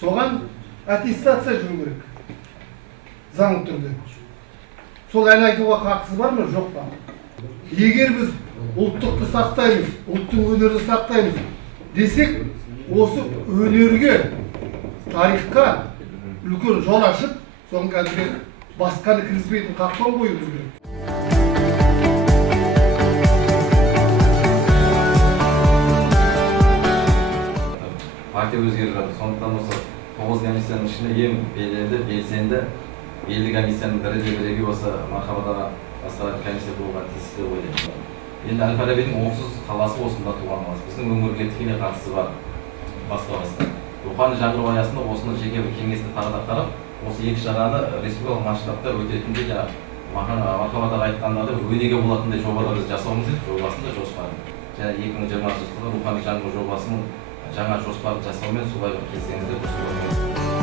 соған аттестация жүру керек заңды түрде. Сол ән айтуға хақысы бар ма, жоқ па? Егер біз ұлттықты сақтаймыз, ұлттың өнерді сақтаймыз десек, осы өнерге, тарихқа үлкен жол ашып, соның кәдімгі басқаны кіріспейтін қақпан қоюымыз керек. Партия өзгеріп жатыр. Сондықтан осы 9 комиссияның ішінде ең белсенді 50 комиссияның біріге осы Мархабадағы басқаратын комиссия болуға тиісті деп ойлаймын. Енді Әл-Фарабидің онсыз қаласы осында туған қаласы. Біздің өңірге тікелей қатысы бар. Басқа. Рухани жаңғыру аясында осыны жеке бір кеңесті тағы да қарап, осы екі шараны республикалық масштабта өтетіндей Мархабадағы айтқандарды өнеге болатындай жобаларды жасауымыз еді, жобасында жоспары. Және 2020 жылғы рухани жаңғыру жобасының жаңа жоспарды жасаумен солай бір кезеңінде